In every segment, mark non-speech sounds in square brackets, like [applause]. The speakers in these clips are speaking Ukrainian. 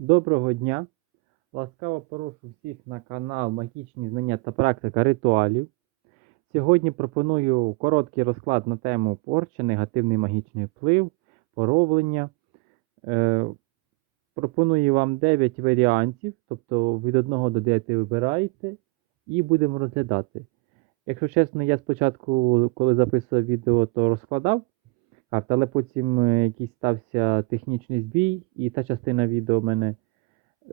Доброго дня! Ласкаво прошу всіх на канал Магічні знання та практика ритуалів. Сьогодні пропоную короткий розклад на тему порча, негативний магічний вплив, поровлення. Е, пропоную вам 9 варіантів, тобто від 1 до 9 вибираєте і будемо розглядати. Якщо чесно, я спочатку, коли записував відео, то розкладав карти, але потім е, якийсь стався технічний збій, і та частина відео в мене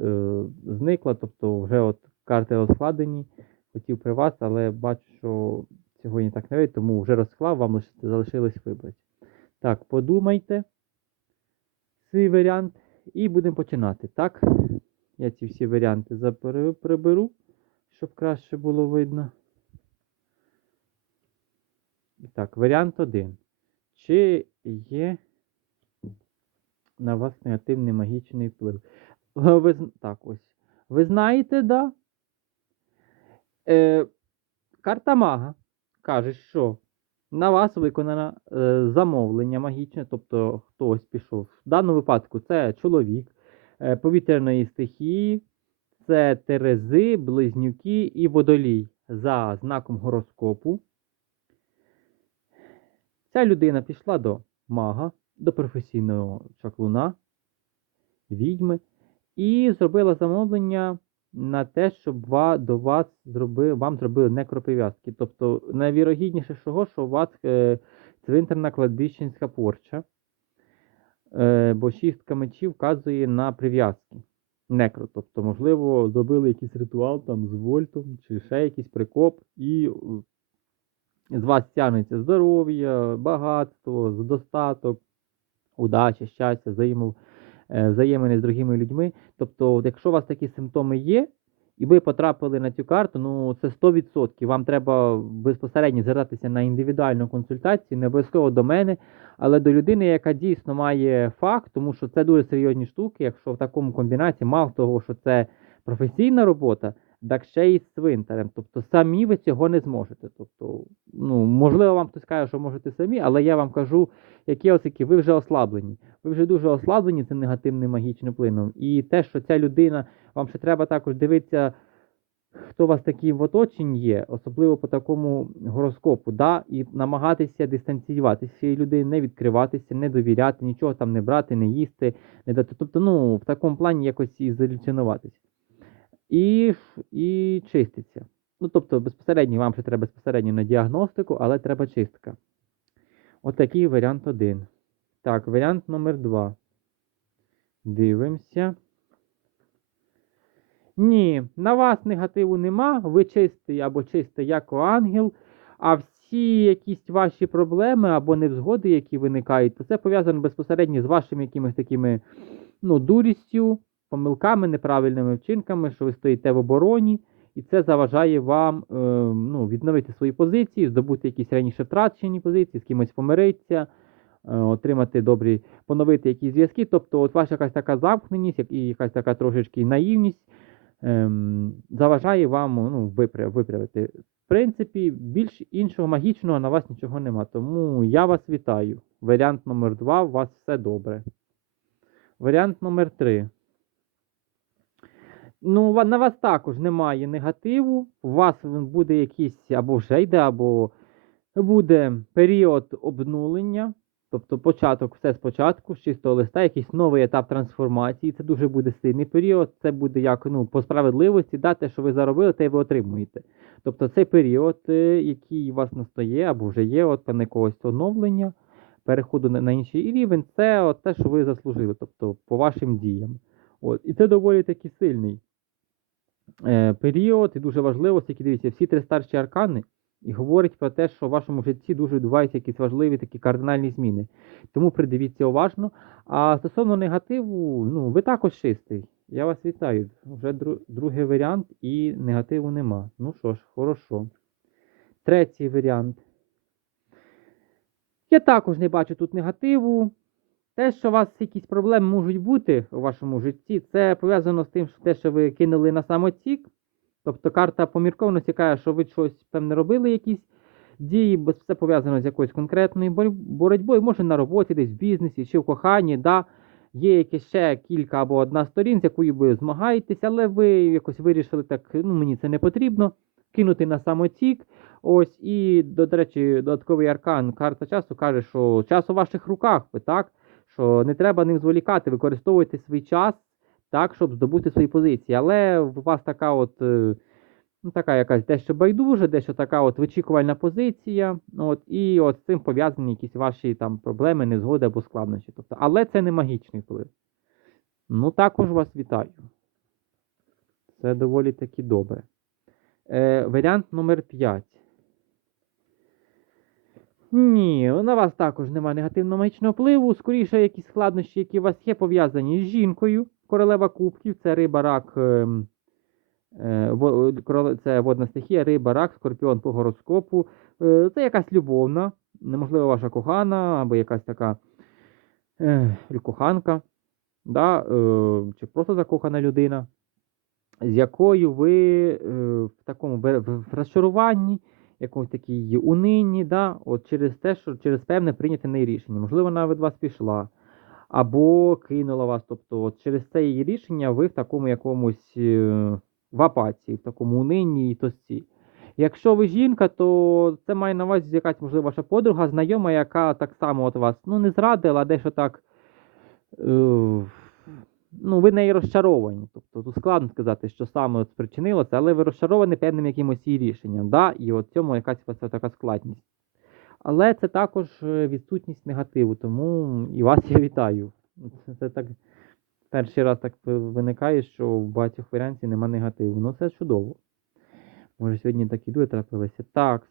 е, зникла, тобто вже от карти розкладені. Хотів при вас, але бачу, що сьогодні так не вийде, тому вже розклав, вам залишилось вибрати. Так, подумайте свій варіант і будемо починати. Так, я ці всі варіанти приберу, щоб краще було видно. Так, варіант 1. Чи є на вас негативний магічний вплив? Ви, так, ось. Ви знаєте, да? Е, карта мага каже, що на вас виконано е, замовлення магічне, тобто хтось пішов. В даному випадку це чоловік е, повітряної стихії, це Терези, Близнюки і Водолій за знаком гороскопу. Ця людина пішла до мага, до професійного чаклуна, відьми, і зробила замовлення на те, щоб до вас зробив, вам зробили некроприв'язки. Тобто, найвірогідніше що у вас е, цвинтарна кладбищенська порча, е, бо шістка мечів вказує на прив'язки. Некро, тобто, можливо, зробили якийсь ритуал там з вольтом чи ще якийсь прикоп, і з вас тягнеться здоров'я, багатство, достаток, удача, щастя, взаємов, е, взаємини з другими людьми. Тобто, якщо у вас такі симптоми є, і ви потрапили на цю карту, ну це 100%. Вам треба безпосередньо звертатися на індивідуальну консультацію, не обов'язково до мене, але до людини, яка дійсно має факт, тому що це дуже серйозні штуки, якщо в такому комбінації, мало того, що це професійна робота, так ще й з цвинтарем. Тобто самі ви цього не зможете. Тобто, ну, можливо, вам хтось каже, що можете самі, але я вам кажу, які ось які, ви вже ослаблені. Ви вже дуже ослаблені цим негативним магічним плином. І те, що ця людина, вам ще треба також дивитися, хто у вас такий в оточенні є, особливо по такому гороскопу, да, і намагатися дистанціюватися цієї людини, не відкриватися, не довіряти, нічого там не брати, не їсти, не дати. Тобто, ну, в такому плані якось ізоляціонуватися. І, і чиститься. Ну, тобто, безпосередньо вам ще треба безпосередньо на діагностику, але треба чистка. Отакий варіант один. Так, варіант номер два. Дивимося. Ні, на вас негативу нема, ви чистий або чистий як ангел, а всі якісь ваші проблеми або невзгоди, які виникають, то це пов'язано безпосередньо з вашими якимись такими ну, дурістю, помилками, неправильними вчинками, що ви стоїте в обороні, і це заважає вам е, ну, відновити свої позиції, здобути якісь раніше втрачені позиції, з кимось помиритися, е, отримати добрі, поновити якісь зв'язки. Тобто, от ваша якась така замкненість, і якась така трошечки наївність ем, заважає вам ну, виправити. В принципі, більш іншого магічного на вас нічого нема. Тому я вас вітаю. Варіант номер два, у вас все добре. Варіант номер три. Ну, на вас також немає негативу. У вас буде якийсь або вже йде, або буде період обнулення. Тобто початок, все спочатку, з чистого листа, якийсь новий етап трансформації. Це дуже буде сильний період. Це буде як ну, по справедливості, да, те, що ви заробили, те ви отримуєте. Тобто цей період, е, який у вас настає, або вже є, от певне якогось оновлення, переходу на, на інший рівень, це от те, що ви заслужили, тобто по вашим діям. От. І це доволі таки сильний е, період, і дуже важливо, оскільки дивіться, всі три старші аркани і говорять про те, що в вашому житті дуже відбуваються якісь важливі такі кардинальні зміни. Тому придивіться уважно. А стосовно негативу, ну, ви також чистий. Я вас вітаю. Вже дру- другий варіант і негативу нема. Ну що ж, хорошо. Третій варіант. Я також не бачу тут негативу. Те, що у вас якісь проблеми можуть бути у вашому житті, це пов'язано з тим, що те, що ви кинули на самотік. Тобто карта поміркованості каже, що ви щось певне робили, якісь дії, бо це пов'язано з якоюсь конкретною боротьбою, може на роботі, десь в бізнесі чи в коханні. Да? є якесь ще кілька або одна сторін, з якою ви змагаєтесь, але ви якось вирішили так, ну мені це не потрібно, кинути на самотік. Ось, і, до речі, додатковий аркан, карта часу каже, що час у ваших руках, так? Що не треба ним зволікати, використовуйте свій час так, щоб здобути свої позиції. Але у вас така от. е, Ну, така якась дещо байдужа, дещо така от вичікувальна позиція. От, і от з цим пов'язані якісь ваші там проблеми, незгоди або складнощі. Тобто, але це не магічний вплив. Ну, також вас вітаю. Це доволі таки добре. Е, варіант номер 5. Ні, на вас також немає негативного магічного впливу. Скоріше, якісь складнощі, які у вас є, пов'язані з жінкою. Королева кубків, це риба, рак. ем, Е, Це водна стихія, риба, рак, скорпіон по гороскопу. Е, Це якась любовна, неможливо, ваша кохана, або якась така е, коханка, да? чи просто закохана людина, з якою ви в такому в розчаруванні, якомусь такій унині, да? от через те, що через певне прийняте неї рішення. Можливо, вона від вас пішла. Або кинула вас. Тобто, от через це її рішення ви в такому якомусь е, в апатії, в такому унинні і тосці. Якщо ви жінка, то це має на увазі якась, можливо, ваша подруга, знайома, яка так само от вас ну, не зрадила, а дещо так. Е, ну, ви неї розчаровані. Тобто тут складно сказати, що саме от спричинило це, але ви розчаровані певним якимось її рішенням. Да? І от в цьому якась така складність. Але це також е, відсутність негативу, тому і вас я вітаю. Це, це так перший раз так виникає, що в багатьох варіантів нема негативу. Ну це чудово. Може, сьогодні такі дує трапилися. Так.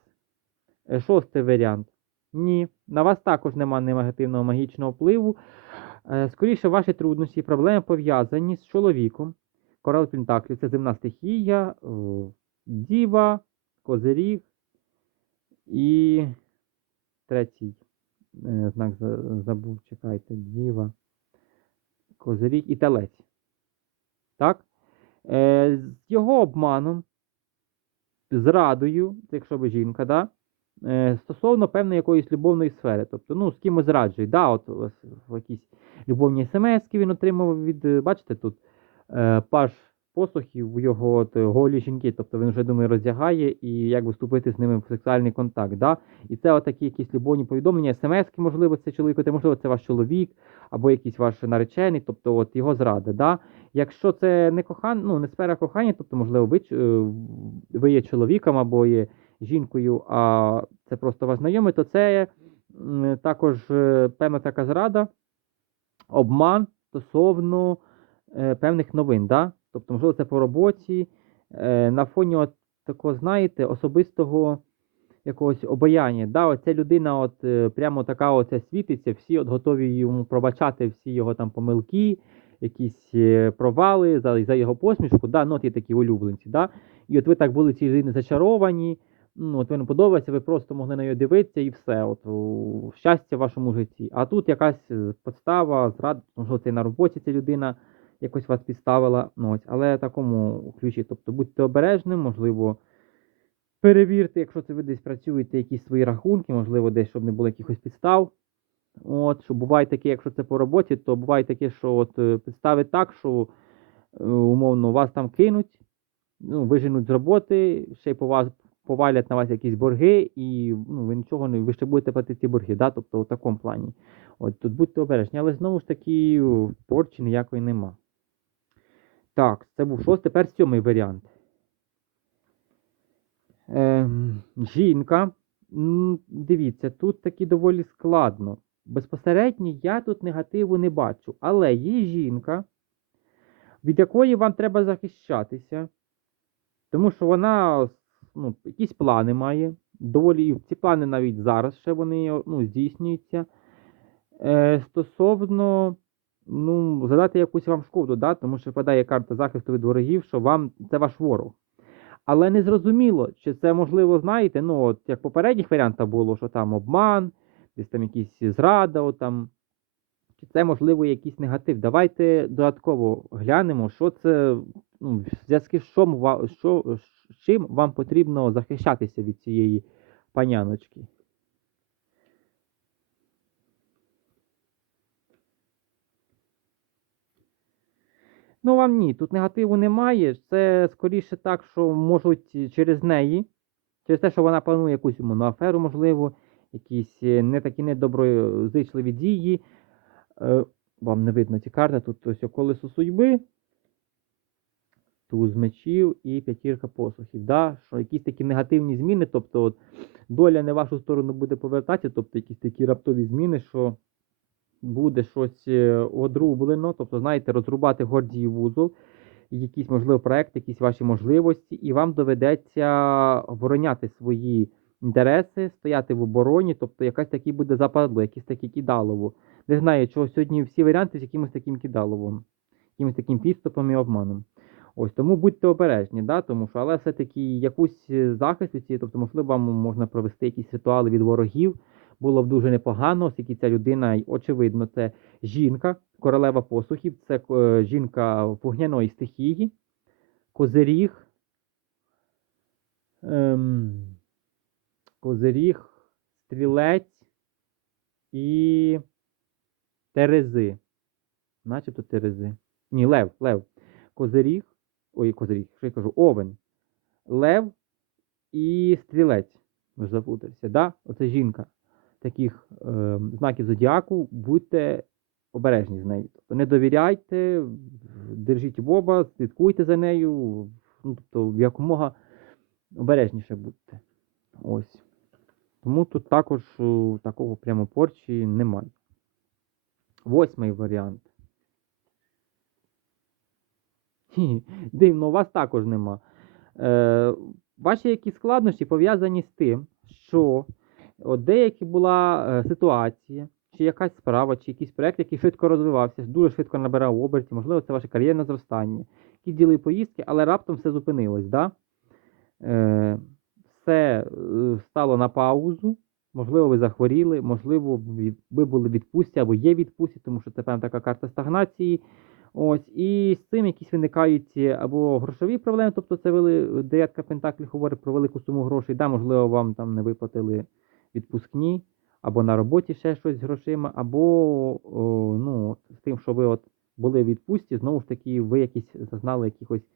Е, Шостий варіант. Ні. На вас також нема негативного магічного впливу. Е, Скоріше, ваші труднощі проблеми пов'язані з чоловіком. Корал Пентаклів це земна стихія, діва, козиріг і третій е, знак забув, чекайте, діва, козиріг і телець. Так? Е, з його обманом, зрадою, якщо ви жінка, да? стосовно певної якоїсь любовної сфери. Тобто, ну, з кимось зраджує. Да, от ось в якісь любовні смс він отримав від, е, бачите, тут е, паж посухів його от, е, голі жінки. Тобто він вже думає, роздягає і як би вступити з ними в сексуальний контакт. Да? І це отакі якісь любовні повідомлення, смс, можливо, це чоловік, це можливо, це ваш чоловік або якийсь ваш наречений, тобто от його зрада. Да? Якщо це не кохан, ну не сфера кохання, тобто, можливо, ви, ви є чоловіком або є жінкою, а це просто ваш знайомий, то це також певна така зрада, обман стосовно е, певних новин. Да? Тобто, можливо, це по роботі, е, на фоні от такого, знаєте, особистого якогось обаяння. Да? Оця людина от, е, прямо така оця світиться, всі от готові йому пробачати всі його там помилки, якісь е, провали за, за його посмішку. Да? Ну, от є такі улюбленці. Да? І от ви так були цій людині зачаровані, ну, от ви не подобається, ви просто могли на неї дивитися і все. От у, щастя в вашому житті. А тут якась е, подстава, зрада, можливо, це на роботі ця людина якось вас підставила. Ну, ось, але такому ключі. Тобто будьте обережним, можливо, перевірте, якщо це ви десь працюєте, якісь свої рахунки, можливо, десь, щоб не було якихось підстав. От, що буває таке, якщо це по роботі, то буває таке, що от е, підстави так, що е, умовно вас там кинуть, ну, виженуть з роботи, ще й по вас повалять на вас якісь борги, і ну, ви нічого не ви ще будете платити ці борги, да? тобто в такому плані. От тут будьте обережні, але знову ж таки порчі ніякої нема. Так, це був шостий, тепер сьомий варіант. Ем, жінка. Дивіться, тут таки доволі складно. Безпосередньо я тут негативу не бачу, але є жінка, від якої вам треба захищатися, тому що вона ну, якісь плани має. Доволі ці плани навіть зараз ще вони ну, здійснюються. Е, стосовно ну, задати якусь вам шкоду, да? тому що випадає карта захисту від ворогів, що вам це ваш ворог. Але не зрозуміло, чи це можливо, знаєте, ну, от як в попередніх варіантах було, що там обман, десь там якісь зрада, от там, чи це можливо якийсь негатив. Давайте додатково глянемо, що це, ну, в зв'язку з чим, що, чим вам потрібно захищатися від цієї паняночки. Ну, вам ні, тут негативу немає. Це скоріше так, що можуть через неї, через те, що вона планує якусь йому аферу, можливо, якісь е, не такі недоброзичливі дії. Е, вам не видно ці карти, тут ось колесо судьби, туз мечів і п'ятірка посухів. Да? Що якісь такі негативні зміни, тобто от, доля не вашу сторону буде повертатися, тобто якісь такі раптові зміни, що буде щось е, одрублено, тобто, знаєте, розрубати гордій вузол, якийсь, можливо, проект, якісь ваші можливості, і вам доведеться обороняти свої інтереси, стояти в обороні, тобто якась такий буде западло, якийсь такий кидалово. Не знаю, чого сьогодні всі варіанти з якимось таким кидаловом, якимось таким підступом і обманом. Ось тому будьте обережні, да, тому що, але все-таки якусь е, захист від цієї, тобто, можливо, вам можна провести якісь ритуали від ворогів. Було б дуже непогано, оскільки ця людина, очевидно, це жінка, королева посухів, це е, жінка вогняної стихії, козиріг, ем, козиріг, стрілець і терези. Начебто терези. Ні, лев, лев. Козиріг. Ой, козиріг, що я кажу? Овен. Лев і стрілець. Ви заплутався, да? Оце жінка таких е, знаків зодіаку, будьте обережні з нею. Тобто не довіряйте, держіть в оба, слідкуйте за нею, ну, тобто якомога обережніше будьте. Ось. Тому тут також е, такого прямо порчі немає. Восьмий варіант. Хі, Дивно, у вас також нема. Е, ваші якісь складнощі пов'язані з тим, що деякі була е, ситуація, чи якась справа, чи якийсь проєкт, який швидко розвивався, дуже швидко набирав оберті, можливо, це ваше кар'єрне зростання, які діли поїздки, але раптом все зупинилось. Да? Е, все е, стало на паузу. Можливо, ви захворіли, можливо, ви були в відпустці або є відпустці, тому що це певна така карта стагнації. Ось, і з цим якісь виникають е, або грошові проблеми, тобто це вели, дев'ятка пентаклів говорить про велику суму грошей. Да, можливо, вам там не виплатили відпускні, або на роботі ще щось з грошима, або о, ну, з тим, що ви от були в відпустці, знову ж таки, ви якісь зазнали якихось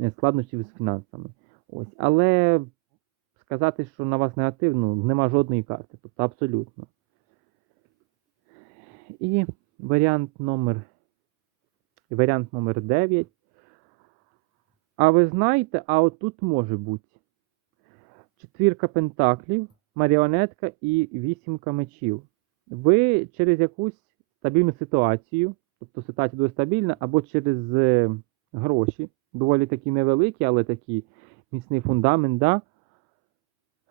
е, складнощів з фінансами. Ось. Але сказати, що на вас негативно, нема жодної карти, тобто абсолютно. І варіант номер варіант номер 9. А ви знаєте, а отут може бути четвірка пентаклів, маріонетка і вісімка мечів. Ви через якусь стабільну ситуацію, тобто ситуація дуже стабільна, або через е, гроші, доволі такі невеликі, але такі міцний фундамент, да?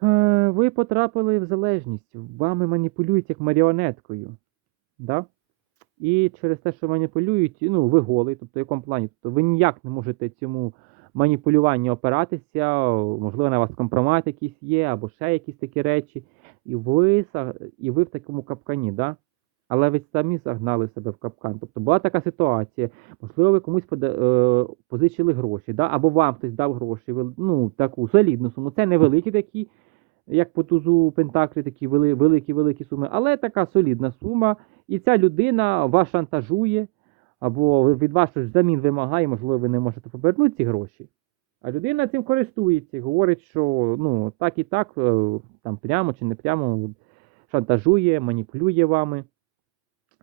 Е, ви потрапили в залежність, вами маніпулюють як маріонеткою. Да? І через те, що маніпулюють, ну, ви голий, тобто в якому плані? Тобто ви ніяк не можете цьому маніпулюванню опиратися, можливо, на вас компромат якийсь є, або ще якісь такі речі, і ви, і ви в такому капкані, да? Але ви самі загнали себе в капкан. Тобто була така ситуація, можливо, ви комусь е, позичили гроші, да? або вам хтось дав гроші, ну, таку солідну суму. Це невеликі такі, як по тузу Пентаклі, такі великі-великі суми, але така солідна сума. І ця людина вас шантажує, або від вас щось взамін вимагає, можливо, ви не можете повернути ці гроші. А людина цим користується, говорить, що ну, так і так, е, там прямо чи не прямо шантажує, маніпулює вами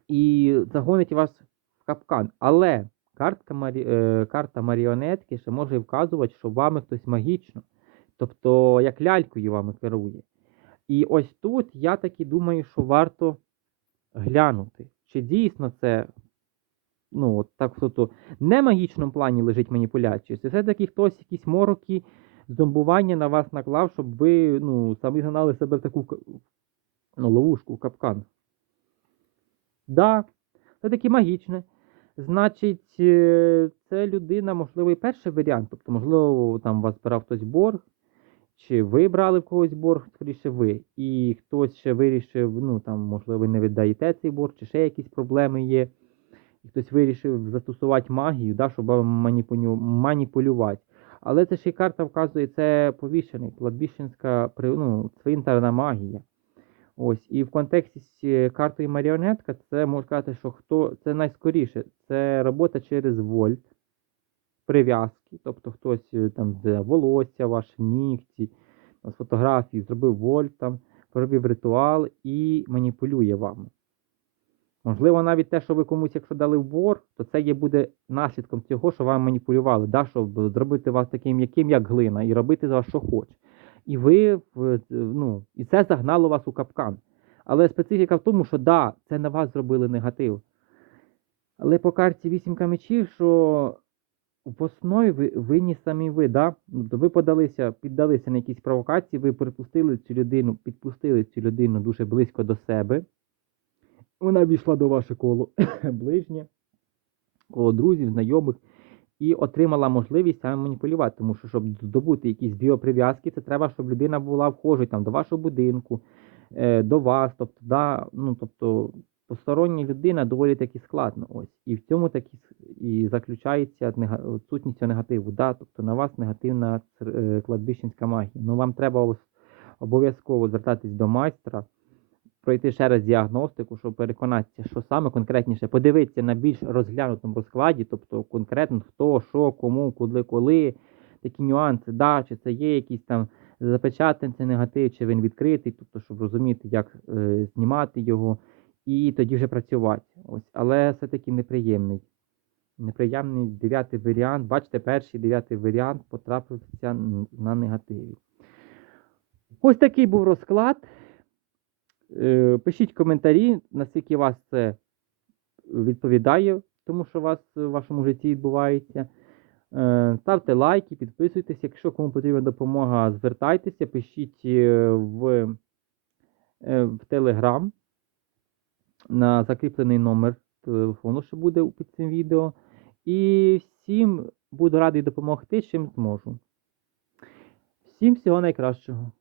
і загонить вас в капкан. Але картка, марі... е, карта маріонетки ще може вказувати, що вами хтось магічно, тобто як лялькою вами керує. І ось тут я таки думаю, що варто глянути, чи дійсно це ну, так суто не магічному плані лежить маніпуляція, чи все-таки хтось якісь мороки, зомбування на вас наклав, щоб ви ну, самі гнали себе в таку ну, ловушку, в капкан. Да, це таки магічне. Значить, е, це людина, можливо, і перший варіант. Тобто, можливо, там вас брав хтось борг, чи ви брали в когось борг, скоріше ви, і хтось ще вирішив, ну там, можливо, ви не віддаєте цей борг, чи ще якісь проблеми є. І хтось вирішив застосувати магію, да, щоб маніпулювати. Але це ще карта вказує, це повішений, кладбіщенська ну, цвинтарна магія. Ось, і в контексті з е, картою маріонетка, це можна сказати, що хто це найскоріше. Це робота через вольт, прив'язки, тобто хтось е, там з волосся, ваші нігті, з фотографії зробив вольт там, провів ритуал і маніпулює вами. Можливо, навіть те, що ви комусь, якщо дали в бор, то це є буде наслідком цього, що вам маніпулювали, да, щоб зробити вас таким м'яким, як глина, і робити з вас, що хоче. І ви ну, і це загнало вас у капкан. Але специфіка в тому, що да, це на вас зробили негатив. Але по карті вісімка мечів, що в основі ви, винні самі ви, да? Тобто ви подалися, піддалися на якісь провокації, ви припустили цю людину, підпустили цю людину дуже близько до себе. Вона війшла до ваше коло [coughs] ближнє, коло друзів, знайомих, і отримала можливість саме маніпулювати. Тому що, щоб здобути якісь біоприв'язки, це треба, щоб людина була вхожою там, до вашого будинку, е, до вас. Тобто, да, ну, тобто, постороння людина доволі таки складно. Ось. І в цьому таки і заключається нега- сутність негативу. Да? Тобто на вас негативна е, кладбищенська магія. Ну вам треба обов'язково звертатись до майстра, пройти ще раз діагностику, щоб переконатися, що саме конкретніше, подивитися на більш розглянутому розкладі, тобто конкретно хто, що, кому, куди, коли, такі нюанси, да, чи це є якийсь там запечатаний негатив, чи він відкритий, тобто, щоб розуміти, як е, знімати його, і тоді вже працювати. Ось, але все-таки неприємний. Неприємний дев'ятий варіант. Бачите, перший дев'ятий варіант потрапився на негативі. Ось такий був розклад. Е, Пишіть коментарі, наскільки вас це відповідає, тому що у вас в вашому житті відбувається. Е, Ставте лайки, підписуйтесь. Якщо кому потрібна допомога, звертайтеся, пишіть е, в, е, в Telegram на закріплений номер телефону, що буде під цим відео. І всім буду радий допомогти, чим зможу. Всім всього найкращого.